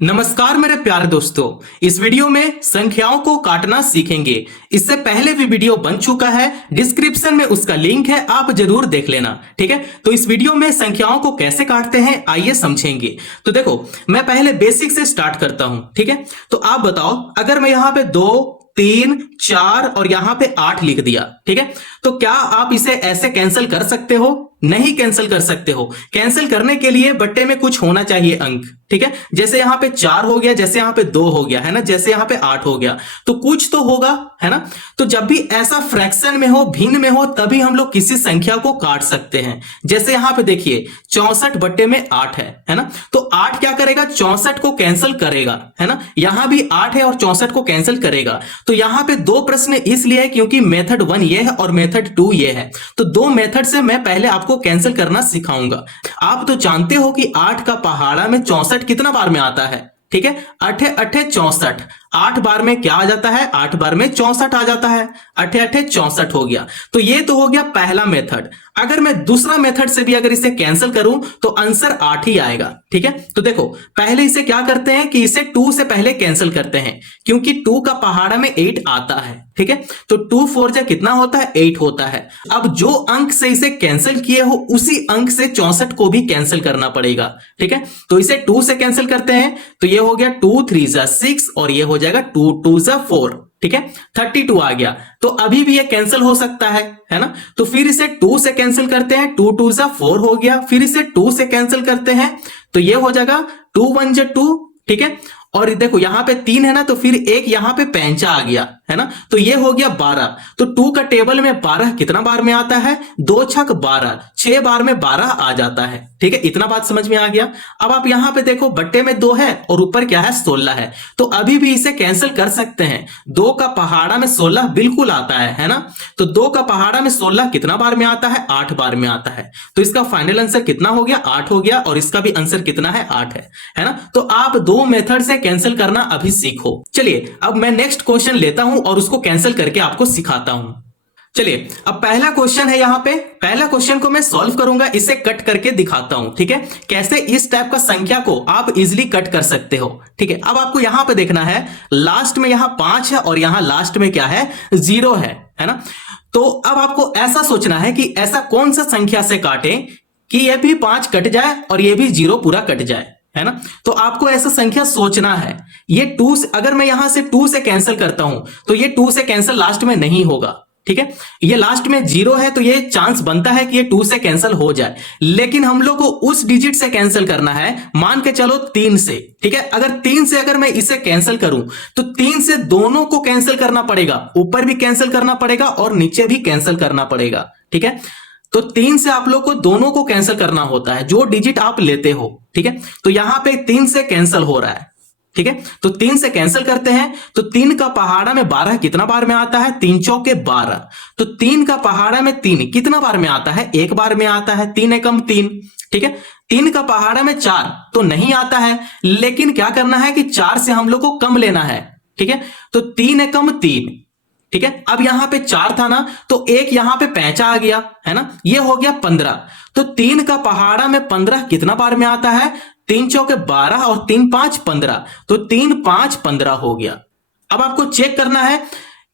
नमस्कार मेरे प्यारे दोस्तों। इस वीडियो में संख्याओं को काटना सीखेंगे। इससे पहले भी वीडियो बन चुका है, डिस्क्रिप्शन में उसका लिंक है, आप जरूर देख लेना। ठीक है, तो इस वीडियो में संख्याओं को कैसे काटते हैं आइए समझेंगे। तो देखो, मैं पहले बेसिक से स्टार्ट करता हूं। ठीक है, तो आप बताओ, अगर मैं यहां पे 2, 3, 4 और यहां पे 8 लिख दिया, ठीक है, तो क्या आप इसे ऐसे कैंसिल कर सकते हो? नहीं कैंसिल कर सकते हो। कैंसिल करने के लिए बट्टे में कुछ होना चाहिए अंक। ठीक है, जैसे यहां पे 4 हो गया, जैसे यहां पे 2 हो गया, है ना, जैसे यहां पे 8 हो गया, तो कुछ तो होगा, है ना। तो जब भी ऐसा फ्रैक्शन में हो, भिन्न में हो, तभी हम लोग किसी संख्या को काट सकते हैं। जैसे यहां पे देखिए 64 बट्टे में 8 है ना, तो 8 क्या करेगा, 64 को कैंसिल करेगा, है ना। यहां भी 8 है और 64 को कैंसिल करेगा। तो यहां पे दो प्रश्न इसलिए है क्योंकि मेथड 1 ये है और मेथड 2 ये है। तो दो मेथड से मैं पहले आपको कैंसिल करना सिखाऊंगा। आप तो जानते हो कि 8 का पहाड़ा में 64 कितना बार में आता है? ठीक है, 8 8 64, 8 बार में क्या आ जाता है? 8 बार में 64 आ जाता है। 8 8 64 हो गया। तो ये तो हो गया पहला मेथड। अगर मैं दूसरा मेथड से भी अगर इसे कैंसिल करूं तो आंसर 8 ही आएगा। ठीक है, तो देखो पहले इसे क्या करते हैं कि इसे 2 से पहले कैंसिल करते हैं, क्योंकि 2 का पहाड़ा में 8 आता है। ठीक है, तो 2 4 जा कितना होता है? 8 होता है। अब जो अंक से इसे कैंसिल किए हो उसी अंक से 64 को भी कैंसिल करना पड़ेगा। ठीक है, तो इसे 2 से कैंसिल करते हैं, तो ये हो गया 2 3 जा 6 और ये हो जाएगा 2 2 जा 4। ठीक है, 32 आ गया। तो अभी भी ये कैंसिल हो सकता है ना। तो फिर इसे 2 से कैंसिल करते हैं, 2 2 जा 4 हो गया। फिर इसे 2 से कैंसिल करते हैं, तो ये हो जाएगा 2 1 जा 2। ठीक है, और देखो यहां पे 3 है ना, तो फिर एक यहां पे पैंचा आ गया, है ना, तो ये हो गया 12। तो 2 का टेबल में 12 कितना बार में आता है? 2 छक 12, 6 बार में 12 आ जाता है। ठीक है, इतना बात समझ में आ गया। अब आप यहां पे देखो बट्टे में 2 है और ऊपर क्या है? 16 है। तो अभी भी इसे कैंसिल कर सकते हैं। 2 का पहाड़ा में 16 बिल्कुल आता है ना। तो 2 का पहाड़ा में 16 कितना बार में आता है? 8 बार में आता है। तो इसका फाइनल आंसर कितना हो गया? 8 हो गया। और इसका भी आंसर कितना है? 8 है ना। तो आप दो मेथड से कैंसिल करना अभी सीखो। चलिए अब मैं नेक्स्ट क्वेश्चन लेता हूं और उसको कैंसिल करके आपको सिखाता हूं। चलिए अब पहला क्वेश्चन है, यहां पे पहला क्वेश्चन को मैं सॉल्व करूंगा, इसे कट करके दिखाता हूं। ठीक है, कैसे इस टाइप का संख्या को आप इजीली कट कर सकते हो। ठीक है, अब आपको यहां पे देखना है, लास्ट में यहां 5 है और यहां लास्ट में क्या है? 0 है ना। तो अब आपको ऐसा सोचना है कि ऐसा कौन सा संख्या से काटे कि यह भी 5 कट जाए और यह भी 0 पूरा कट जाए, है ना। तो आपको ऐसा संख्या सोचना है। ये 2 से, अगर मैं यहां से 2 से कैंसिल करता हूं तो ये 2 से कैंसिल लास्ट में नहीं होगा। ठीक है, ये लास्ट में 0 है तो ये चांस बनता है कि ये 2 से कैंसिल हो जाए, लेकिन हम लोग को उस डिजिट से कैंसिल करना है, मान के चलो 3 से। ठीक है, अगर 3 से अगर मैं इसे कैंसिल करूं तो 3 से दोनों को कैंसिल करना पड़ेगा, ऊपर भी कैंसिल करना पड़ेगा और नीचे भी कैंसिल करना पड़ेगा। ठीक है, तो 3 से आप लोग को दोनों को कैंसिल करना होता है, जो डिजिट आप लेते हो। ठीक है, तो यहां पे 3 से कैंसिल हो रहा है। ठीक है, तो 3 से कैंसिल करते हैं, तो 3 का पहाड़ा में 12 कितना बार में आता है? 3 चौके 12। तो 3 का पहाड़ा में 3 कितना बार में आता है? 1 बार में आता है। 3 एकम 3। ठीक है, 3 का पहाड़ा में 4 तो नहीं आता है, लेकिन क्या करना है कि 4 से हम लोग को कम लेना है। ठीक है, तो 3 एकम 3। ठीक है, अब यहां पे 4 था ना, तो एक यहां पे पैंचा आ गया, है ना, ये हो गया 15। तो 3 का पहाड़ा में 15 कितना बार में आता है? 3 चौके 12 और 3 5 15। तो 3 5 15 हो गया। अब आपको चेक करना है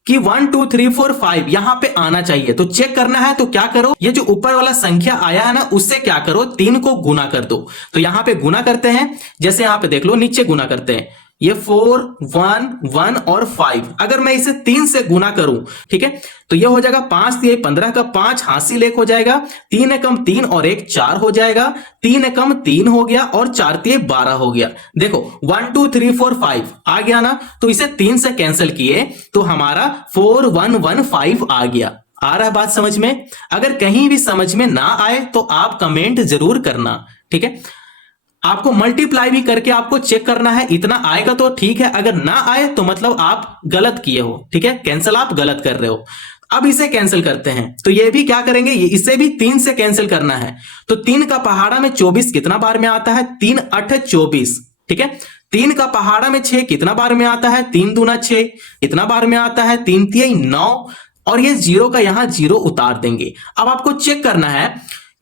कि 1 2 3 4 5 यहां पे आना चाहिए। तो चेक करना है तो क्या करो, ये जो ऊपर वाला संख्या आया है ना, उससे क्या करो, 3 को गुना कर दो। तो यहां पे गुना करते हैं, जैसे यहां पे देख लो, नीचे गुना करते हैं, ये 4 1 1 और 5। अगर मैं इसे 3 से गुना करूं, ठीक है, तो ये हो जाएगा 5 3 15 का 5 हासिल 1 हो जाएगा। 3 एकम 3 और 1 4 हो जाएगा। 3 एकम 3 हो गया और 4 3 12 हो गया। देखो 1 2 3 4 5 आ गया ना, तो इसे 3 से कैंसिल किए तो हमारा 4 1 1 5 आ गया। आ रहा है बात समझ में? अगर कहीं भी समझ में ना आए तो आप कमेंट जरूर करना। ठीक है, आपको मल्टीप्लाई भी करके आपको चेक करना है, इतना आएगा तो ठीक है, अगर ना आए तो मतलब आप गलत किए हो। ठीक है, कैंसिल आप गलत कर रहे हो। अब इसे कैंसिल करते हैं, तो ये भी क्या करेंगे, इसे भी 3 से कैंसिल करना है। तो 3 का पहाड़ा में 24 कितना बार में आता है? 3 8 24। ठीक है, 3 का पहाड़ा में 6 कितना बार में आता है? 3 दूना 6 कितना बार में आता है? 3 3 9। और ये 0 का यहां 0 उतार देंगे। अब आपको चेक करना है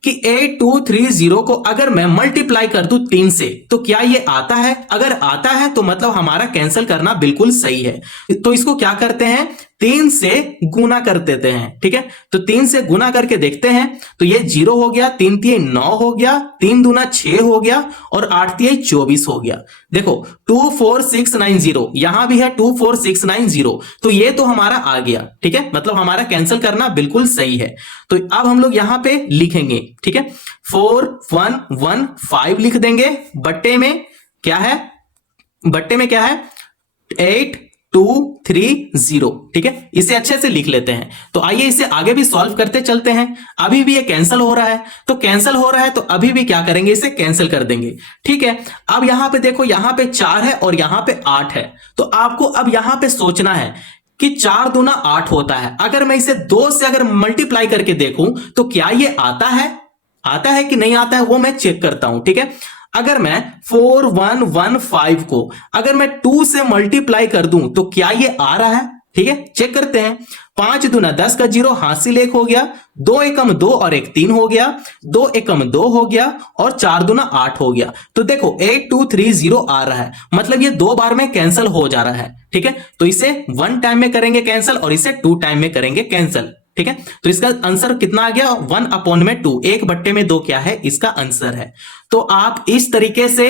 कि 8230 को अगर मैं मल्टीप्लाई कर दूं 3 से तो क्या ये आता है? अगर आता है तो मतलब हमारा कैंसिल करना बिल्कुल सही है। तो इसको क्या करते हैं, 3 से गुना कर देते हैं। ठीक है, तो 3 से गुना करके देखते हैं तो ये 0 हो गया, 3 3 9 हो गया, 3 दूना 6 हो गया और 8 3 24 हो गया। देखो 24690 यहां भी है 24690, तो ये तो हमारा आ गया। ठीक है, मतलब हमारा कैंसिल करना बिल्कुल सही है। तो अब हम लोग यहां पे लिखेंगे, ठीक है, 4115 लिख देंगे, बट्टे में क्या है, बट्टे में क्या है 8230। ठीक है, इसे अच्छे से लिख लेते हैं। तो आइए इसे आगे भी सॉल्व करते चलते हैं। अभी भी ये कैंसिल हो रहा है, तो कैंसिल हो रहा है तो अभी भी क्या करेंगे, इसे कैंसिल कर देंगे। ठीक है, अब यहां पे देखो, यहां पे 4 है और यहां पे 8 है, तो आपको अब यहां पे सोचना है कि 4 दूना 8 होता है। अगर मैं इसे 2 से अगर मल्टीप्लाई करके देखूं तो क्या ये आता है, आता है कि नहीं आता है, वो मैं चेक करता हूं। ठीक है, अगर मैं 4115 को अगर मैं 2 से मल्टीप्लाई कर दूं तो क्या ये आ रहा है? ठीक है, चेक करते हैं। 5 दूना 10 का 0 हासिल 1 हो गया, 2 एकम 2 और 1 3 हो गया, 2 एकम 2 हो गया और 4 दूना 8 हो गया। तो देखो 8230 आ रहा है, मतलब ये 2 बार में कैंसिल हो जा रहा है। ठीक है, तो इसे 1 टाइम में करेंगे कैंसिल और इसे 2 टाइम में करेंगे कैंसिल। ठीक है, तो इसका आंसर कितना आ गया, 1/2, 1/2 क्या है इसका आंसर है। तो आप इस तरीके से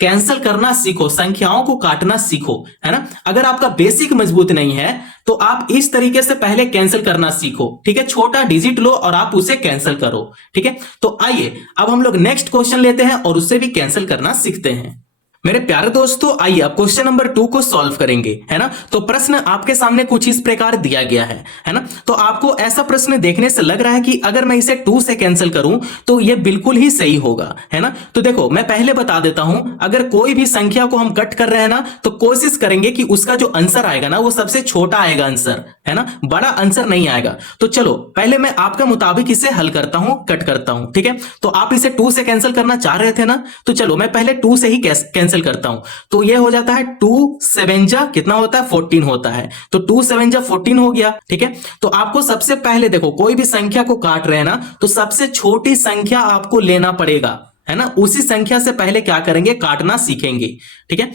कैंसिल करना सीखो, संख्याओं को काटना सीखो, है ना। अगर आपका बेसिक मजबूत नहीं है तो आप इस तरीके से पहले कैंसिल करना सीखो। ठीक है, छोटा डिजिट लो और आप उसे कैंसिल करो। ठीक है, तो आइए अब हम लोग नेक्स्ट क्वेश्चन लेते हैं और उससे भी कैंसिल करना सीखते हैं। मेरे प्यारे दोस्तों, आइए अब क्वेश्चन नंबर 2 को सॉल्व करेंगे, है ना। तो प्रश्न आपके सामने कुछ इस प्रकार दिया गया है ना। तो आपको ऐसा प्रश्न देखने से लग रहा है कि अगर मैं इसे 2 से कैंसिल करूं तो ये बिल्कुल ही सही होगा, है ना। तो देखो मैं पहले बता देता हूं, अगर कोई भी संख्या को हम कट कर रहे हैं ना तो कोशिश करेंगे कि उसका जो आंसर आएगा ना वो सबसे छोटा आएगा आंसर, है ना, बड़ा आंसर नहीं आएगा। तो चलो पहले मैं आपके मुताबिक इसे हल करता हूं, कट करता हूं। ठीक है, तो आप इसे 2 से कैंसिल करना चाह रहे थे ना, तो चलो मैं पहले 2 से ही कैंसिल करता हूं। तो ये हो जाता है 2 7 जा कितना होता है 14 होता है, तो 2 7 जा 14 हो गया। ठीक है, तो आपको सबसे पहले देखो कोई भी संख्या को काट रहे हैं ना तो सबसे छोटी संख्या आपको लेना पड़ेगा, है ना। उसी संख्या से पहले क्या करेंगे, काटना सीखेंगे। ठीक है,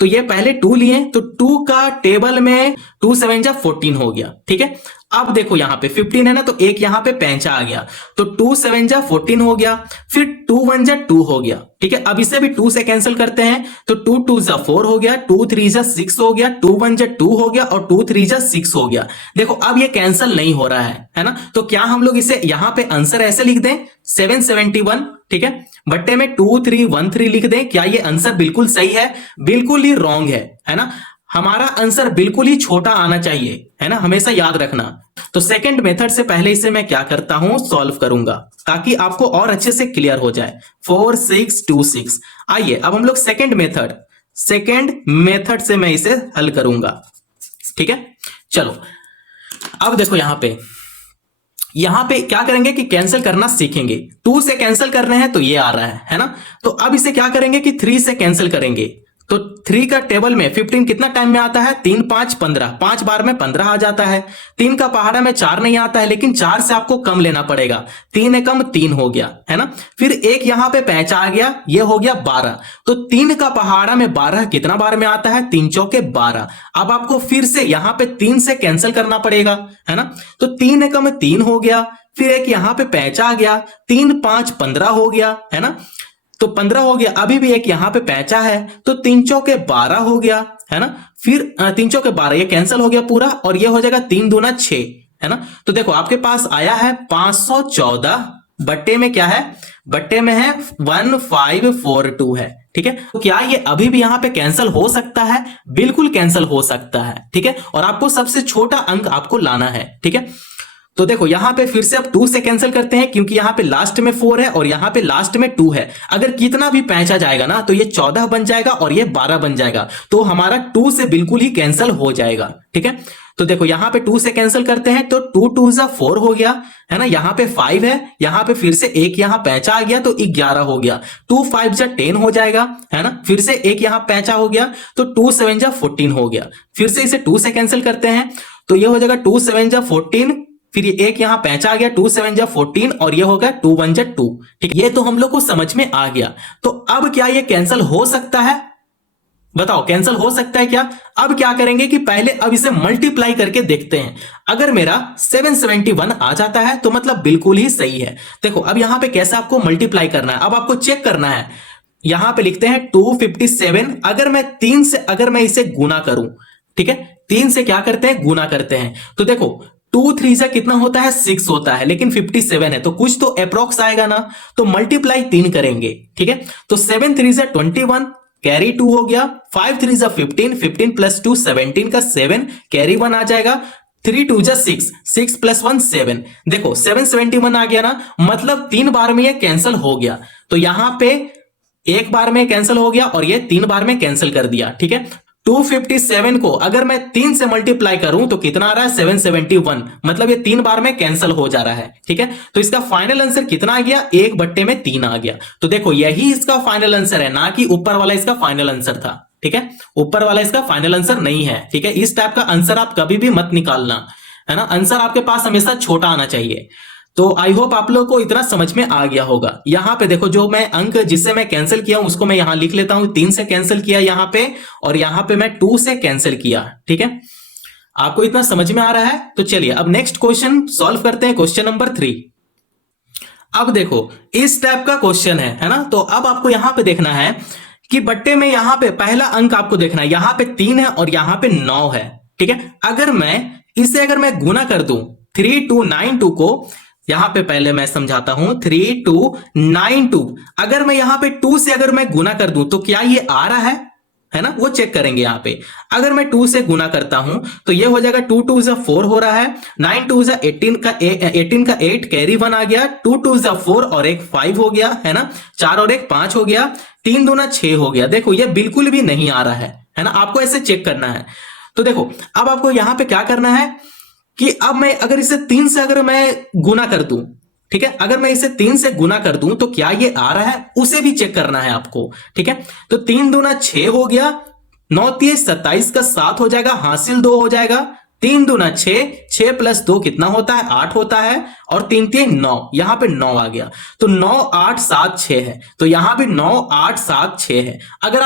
तो ये पहले 2 लिए, तो 2 का टेबल में 2 7 जा 14 हो गया। ठीक है, अब देखो यहां पे 15 है ना, तो एक यहां पे पैंचा आ गया, तो 2 7 जा 14 हो गया, फिर 2 1 जा 2 हो गया। ठीक है, अब इसे भी 2 से कैंसिल करते हैं, तो 2 2 जा 4 हो गया, 2 3 जा 6 हो गया, 2 1 जा 2 हो गया और 2 3 जा 6 हो गया। देखो अब ये कैंसिल नहीं हो रहा है ना। तो क्या हम लोग इसे यहां पे आंसर ऐसे लिख दें 771, ठीक है, बट्टे में 2313 लिख दें। क्या ये आंसर बिल्कुल सही है? बिल्कुल ही रॉन्ग है ना। हमारा आंसर बिल्कुल ही छोटा आना चाहिए, है ना, हमेशा याद रखना। तो सेकंड मेथड से पहले इसे मैं क्या करता हूं, सॉल्व करूंगा ताकि आपको और अच्छे से क्लियर हो जाए। 4 6 2 6। आइए अब हम लोग सेकंड मेथड से मैं इसे हल करूंगा। ठीक है, चलो अब देखो यहां पे क्या करेंगे कि कैंसिल करना सीखेंगे। 2 से कैंसिल कर रहे हैं तो ये आ रहा है ना। तो अब इसे क्या करेंगे कि 3 से कैंसिल करेंगे, तो 3 का टेबल में 15 कितना टाइम में आता है, 3 5 15, 5 बार में 15 आ जाता है। 3 का पहाड़ा में 4 नहीं आता है, लेकिन 4 से आपको कम लेना पड़ेगा, 3 एकम 3 हो गया, है ना। फिर एक यहां पे पैंचा आ गया, ये हो गया 12, तो 3 का पहाड़ा में 12 कितना बार में आता है, 3 चौके 12। अब आपको फिर से यहां पे 3 से कैंसिल करना पड़ेगा, है ना। तो 3 एकम 3 हो गया, फिर एक यहां पे पैंचा आ गया, 3 5 15 हो गया, है ना, तो 15 हो गया। अभी भी एक यहां पे पैंचा है, तो 3 चौके 12 हो गया, है ना। फिर 3 चौके 12 ये कैंसिल हो गया पूरा और ये हो जाएगा 3 दूना 6, है ना। तो देखो आपके पास आया है 514, बट्टे में क्या है, बट्टे में है 1542 है। ठीक है, तो क्या ये अभी भी यहां पे कैंसिल हो सकता है? बिल्कुल कैंसिल हो सकता है। ठीक है, और आपको सबसे छोटा अंक आपको लाना है। ठीक है, तो देखो यहां पे फिर से अब 2 से कैंसिल करते हैं, क्योंकि यहां पे लास्ट में 4 है और यहां पे लास्ट में 2 है। अगर कितना भी पैंचा जाएगा ना तो ये 14 बन जाएगा और ये 12 बन जाएगा, तो हमारा 2 से बिल्कुल ही कैंसिल हो जाएगा। ठीक है, तो देखो यहां पे 2 से कैंसिल करते हैं, तो 2 2 जा 4 हो गया, है ना। यहां पे 5 है, यहां पे फिर से एक यहां पैंचा आ गया, तो 11 हो गया। 2 5 जा 10 हो जाएगा, है ना। फिर से एक यहां पैंचा हो गया, तो 2 7 जा 14 हो गया। फिर से इसे 2 से कैंसिल करते हैं, तो ये हो जाएगा 2 7 जा 14, फिर ये एक यहाँ 5 आ गया, 2 7 जा 14 और ये हो गया 2 1 जा 2। ठीक, ये तो हम लोग को समझ में आ गया। तो अब क्या ये कैंसिल हो सकता है? बताओ कैंसिल हो सकता है क्या? अब क्या करेंगे कि पहले अब इसे मल्टीप्लाई करके देखते हैं। अगर मेरा 771 आ जाता है तो मतलब बिल्कुल ही सही है। देखो अब यहां पे कैसे आपको मल्टीप्लाई करना है, अब आपको चेक करना है। यहां पे लिखते हैं 257, अगर मैं 3 से अगर मैं इसे गुना करूं, ठीक है, 3 से क्या करते हैं, गुना करते हैं। तो देखो 2 3 से कितना होता है, 6 होता है, लेकिन 57 है तो कुछ तो अप्रोक्स आएगा ना, तो मल्टीप्लाई 3 करेंगे। ठीक है, तो 7 3 से 21, कैरी 2 हो गया, 5 3 जा 15, 15 प्लस 2 17 का 7, कैरी 1 आ जाएगा, 3 2 जा 6, 6 प्लस 1 7। देखो 771 आ गया ना, मतलब 3 बार में ये कैंसिल हो गया। तो यहां पे एक बार में कैंसिल हो गया और ये 3 बार में कैंसिल कर दिया। ठीक है, 257 को अगर मैं 3 से मल्टीप्लाई करूं तो कितना आ रहा है, 771, मतलब ये 3 बार में कैंसिल हो जा रहा है। ठीक है, तो इसका फाइनल आंसर कितना आ गया, 1/3 आ गया। तो देखो यही इसका फाइनल आंसर है, ना कि ऊपर वाला इसका फाइनल आंसर था। ठीक है, ऊपर वाला इसका फाइनल आंसर नहीं है। ठीक है, इस टाइप का आंसर आप कभी भी मत निकालना, है ना। आंसर आपके पास हमेशा छोटा आना चाहिए। तो आई होप आप लोगों को इतना समझ में आ गया होगा। यहां पे देखो जो मैं अंक जिससे मैं कैंसिल किया हूं उसको मैं यहां लिख लेता हूं, 3 से कैंसिल किया यहां पे, और यहां पे मैं 2 से कैंसिल किया। ठीक है, आपको इतना समझ में आ रहा है? तो चलिए अब नेक्स्ट क्वेश्चन सॉल्व करते हैं, क्वेश्चन नंबर 3। अब देखो इस टाइप का क्वेश्चन है ना। तो अब आपको यहां पे देखना है कि बट्टे में यहां पे पहला अंक आपको देखना है, यहां पे 3 है और यहां पे 9 है। ठीक है, अगर मैं गुना कर दूं 3292 को, यहां पे पहले मैं समझाता हूं, 3292, अगर मैं यहां पे 2 से अगर मैं गुना कर दूं तो क्या ये आ रहा है ना, वो चेक करेंगे। यहां पे अगर मैं 2 से गुना करता हूं तो ये हो जाएगा 2 2 जा 4 हो रहा है, 9 2 जा 18 का 8, कैरी 1 आ गया, 2 2 जा 4 और एक 5 हो गया, है ना, 4 और एक 5 हो गया, 3 दूना 6 हो गया। देखो ये बिल्कुल भी नहीं आ रहा है ना, आपको ऐसे चेक करना है। तो देखो अब आपको यहां पे क्या करना है कि अब मैं अगर इसे 3 से अगर मैं गुना कर दूं, ठीक है, अगर मैं इसे 3 से गुना कर दूं तो क्या ये आ रहा है, उसे भी चेक करना है आपको। ठीक है, तो 3 दूना 6 हो गया, 9 3 27 का 7 हो जाएगा, हासिल 2 हो जाएगा, 3 दूना 6, 6 प्लस 2 कितना होता है, 8 होता है, और 3 3 9, यहां पे 9 आ गया। तो 9 8 7 6 है, तो यहां भी 9 8 7 6 है। अगर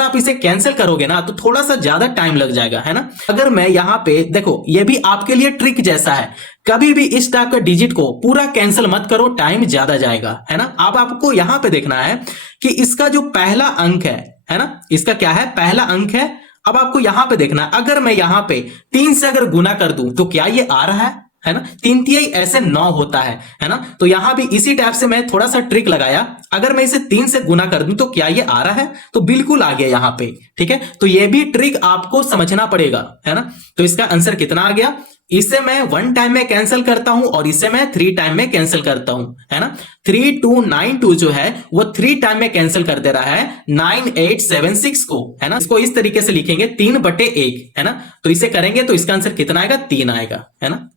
आप इसे कैंसिल करोगे ना तो थोड़ा सा ज्यादा टाइम लग जाएगा, है ना। अगर मैं यहां पे देखो, ये भी आपके लिए ट्रिक जैसा है, कभी भी इस टाइप का डिजिट को पूरा कैंसिल मत करो, टाइम ज्यादा जाएगा, है ना। अब आपको यहां पे देखना है कि इसका जो पहला अंक है ना, इसका क्या है, पहला अंक है। अब आपको यहां पे देखना है, अगर मैं यहां पे 3 से अगर गुना कर दूं तो क्या ये आ रहा है ना, 3 तिहाई ऐसे 9 होता है ना। तो यहां भी इसी टाइप से मैं थोड़ा सा ट्रिक लगाया, अगर मैं इसे 3 से गुना कर दूं तो क्या ये आ रहा है, तो बिल्कुल आ गया यहां पे। ठीक है, तो ये भी ट्रिक आपको समझना पड़ेगा, है ना। तो इसका आंसर कितना आ गया, इसे मैं 1 टाइम में कैंसिल करता हूं और इसे मैं 3 टाइम में कैंसिल करता हूं, है ना। 3292 जो है वो 3 टाइम में कैंसिल कर दे रहा है 9876 को, है ना। इसको इस तरीके से लिखेंगे 3/1, है ना। तो इसे करेंगे तो इसका आंसर कितना आएगा, 3 आएगा, है ना।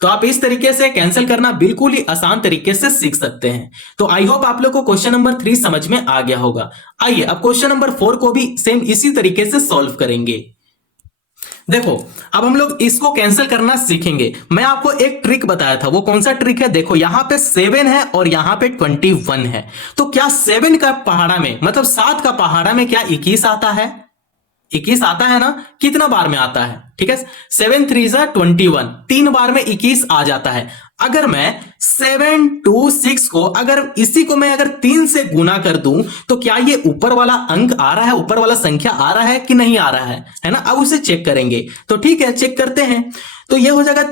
तो आप इस तरीके से कैंसिल करना बिल्कुल ही आसान तरीके से सीख सकते हैं। तो आई होप आप लोग को क्वेश्चन नंबर 3 समझ में आ गया होगा। आइए अब क्वेश्चन नंबर 4 को भी सेम इसी तरीके से सॉल्व करेंगे। देखो अब हम लोग इसको कैंसिल करना सीखेंगे। मैं आपको एक ट्रिक बताया था, वो कौन सा ट्रिक है, देखो यहां पे 7 है और यहां पे 21 है, तो क्या 7 का पहाड़ा में मतलब 7 का पहाड़ा में क्या 21 आता है, 21 आता है ना, कितना बार में आता है, ठीक है, 7 3 जा 21, 3 बार में 21 आ जाता है। अगर मैं 726 को इसी को मैं अगर 3 से गुना कर दूं तो क्या ये ऊपर वाला अंक आ रहा है, ऊपर वाला संख्या आ रहा है कि नहीं आ रहा है ना। अब उसे चेक करेंगे, तो ठीक है चेक करते हैं। तो ये हो जाएगा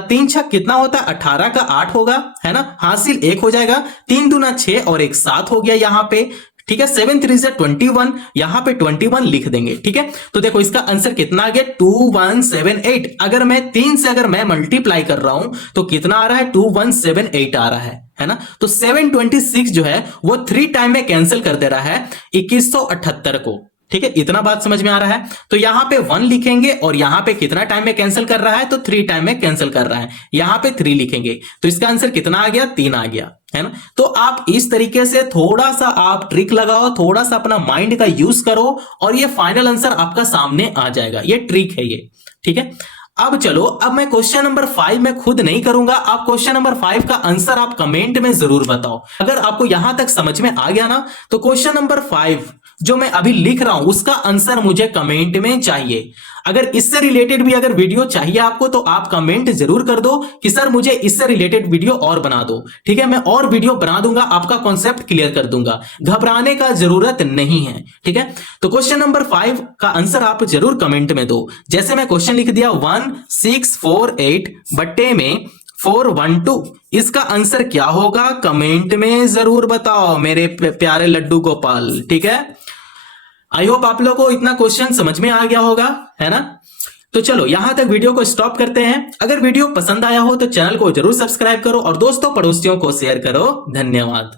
3 छक कितना होता है, 18 का 8 होगा, है ना, हासिल 1 हो जाएगा, 3 दूना 6 और एक 7 हो गया यहां पे। ठीक है, 7 3 से 21, यहां पे 21 लिख देंगे। ठीक है, तो देखो इसका आंसर कितना आ गया, 2178। अगर मैं 3 से अगर मैं मल्टीप्लाई कर रहा हूं तो कितना आ रहा है, 2178 आ रहा है ना। तो 726 जो है वो 3 टाइम में कैंसिल कर दे रहा है 2178 को। ठीक है, इतना बात समझ में आ रहा है। तो यहां पे 1 लिखेंगे और यहां पे कितना टाइम में कैंसिल कर रहा है, तो 3 टाइम में कैंसिल कर रहा है, यहां पे 3 लिखेंगे। तो इसका आंसर कितना आ गया, 3 आ गया, है ना। तो आप इस तरीके से थोड़ा सा आप ट्रिक लगाओ, थोड़ा सा अपना माइंड का यूज करो और ये फाइनल आंसर आपका सामने आ जाएगा। ये ट्रिक है ये, ठीक है। अब चलो, अब मैं क्वेश्चन नंबर 5 में खुद नहीं करूंगा, आप क्वेश्चन नंबर 5 का आंसर आप कमेंट में जरूर बताओ। अगर आपको यहां तक समझ में आ गया ना, तो क्वेश्चन नंबर 5 जो मैं अभी लिख रहा हूं उसका आंसर मुझे कमेंट में चाहिए। अगर इससे रिलेटेड भी अगर वीडियो चाहिए आपको, तो आप कमेंट जरूर कर दो कि सर मुझे इससे रिलेटेड वीडियो और बना दो। ठीक है, मैं और वीडियो बना दूंगा, आपका कॉन्सेप्ट क्लियर कर दूंगा, घबराने का जरूरत नहीं है। ठीक है, तो क्वेश्चन नंबर 5 का आंसर आप जरूर कमेंट में दो। जैसे मैं क्वेश्चन लिख दिया 1648 बट्टे में 412, इसका आंसर क्या होगा कमेंट में जरूर बताओ मेरे प्यारे लड्डू गोपाल। ठीक है, आई होप आप लोगों को इतना क्वेश्चन समझ में आ गया होगा, है ना। तो चलो यहां तक वीडियो को स्टॉप करते हैं। अगर वीडियो पसंद आया हो तो चैनल को जरूर सब्सक्राइब करो और दोस्तों पड़ोसियों को शेयर करो। धन्यवाद।